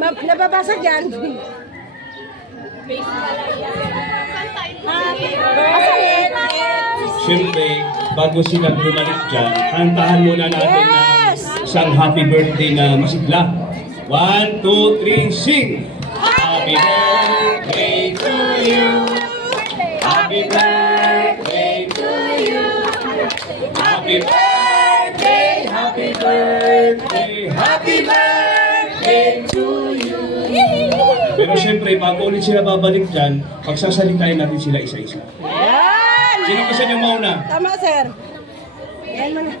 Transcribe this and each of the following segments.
Nababasag yan. Siyempre, bago sila bumalik dyan, kantahan muna natin na isang happy birthday na masigla. 1, 2, 3, sing! Happy birthday to you! Happy birthday to you! Happy birthday! Happy birthday! Happy birthday to you! Pero siyempre, bago ulit sila babalik dyan, pagsasalitain natin sila isa-isa. Sino gusto niyong mauna? Tama, sir. Yan mga.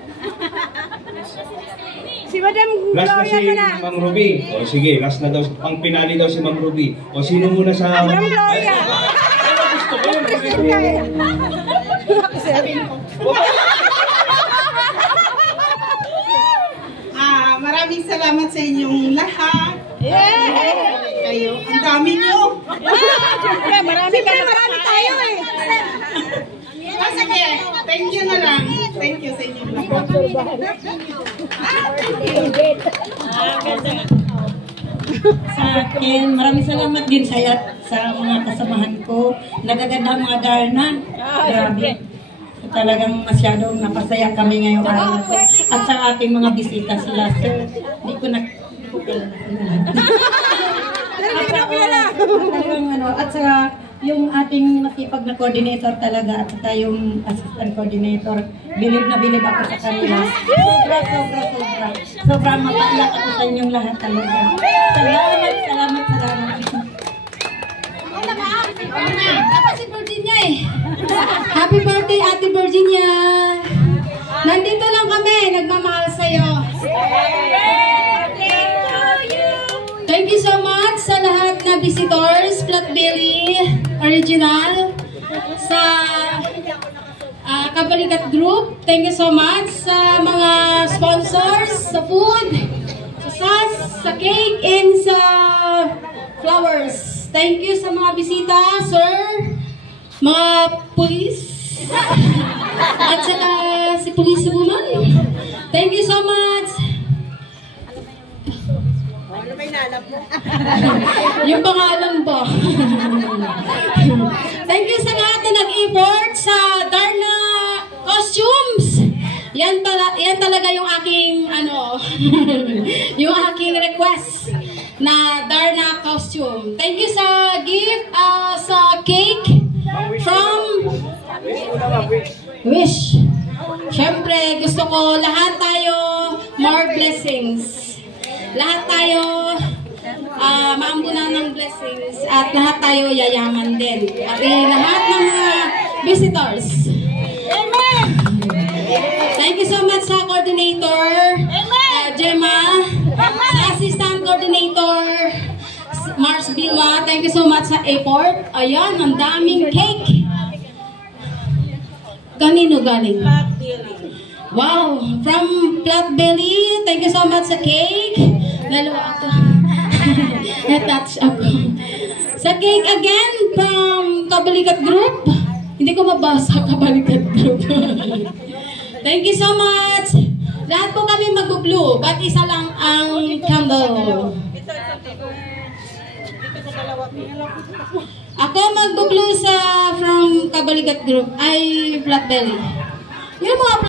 Si Madam Last na Gloria si ka na. Ma'am Ruby. O sige, last na daw. Ang pinali daw si Ma'am Ruby. O sino muna sa... Madam Gloria. Gusto ko yun. Maraming salamat sa inyong lahat. Kayo. Ang dami nyo. Siyempre, marami tayo eh. Sige, thank you na lang. Thank you sa inyong lahat. Sa akin, maraming salamat din sa mga kasamahan ko. Nagaganda ang mga Darna. Grabe. Talagang masyadong napasaya kami ngayong araw na to. At sa ating mga bisita sila, sir, hindi ko at sa yung ating masipag na coordinator talaga at saka yung assistant coordinator, bilib na bilib ako sa kanila. Sobra mapaiyak ako sa inyong lahat talaga. Salamat. Dapat si Virginia eh. Happy birthday, Ate Virginia. Nandito lang kami, nagmamahal sa'yo. Thank you so much sa lahat na visitors, Flat Belly Original, sa Kabalikat Group. Thank you so much sa mga sponsors, sa food, sa sauce, sa cake, and sa flowers. Thank you sa mga bisita, sir, mga police, at saka si police woman. Thank you so much. Yung pangalan po. Thank you sa lahat na nag-effort sa Darna Costumes. Yan talaga yung aking yung aking request na Darna costume. Thank you sa gift sa cake from Wish. Siyempre, gusto ko lahat tayo more blessings. Lahat tayo maambunan ng blessings at lahat tayo yayaman din. Pati lahat ng mga visitors. Amen! Thank you so much sa coordinator, Gemma, sa assistant coordinator, Mars Bilma. Thank you so much sa airport. Ayan, ang daming cake. Kanino galing? Wow, from Flat Belly. Thank you so much sa cake. Dalawa ako. Na-touch ako. Sa cake again from Kabalikat Group. Hindi ko mabasa Kabalikat Group. Thank you so much. Lahat po kami mag-blue, but isa lang ang candle. Ako mag-blue sa from Kabalikat Group ay Flat Belly. Yung mga